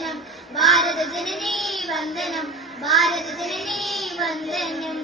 വന്ദനം ഭാരത ജനനി വന്ദനം ഭാരത ജനനി വന്ദനം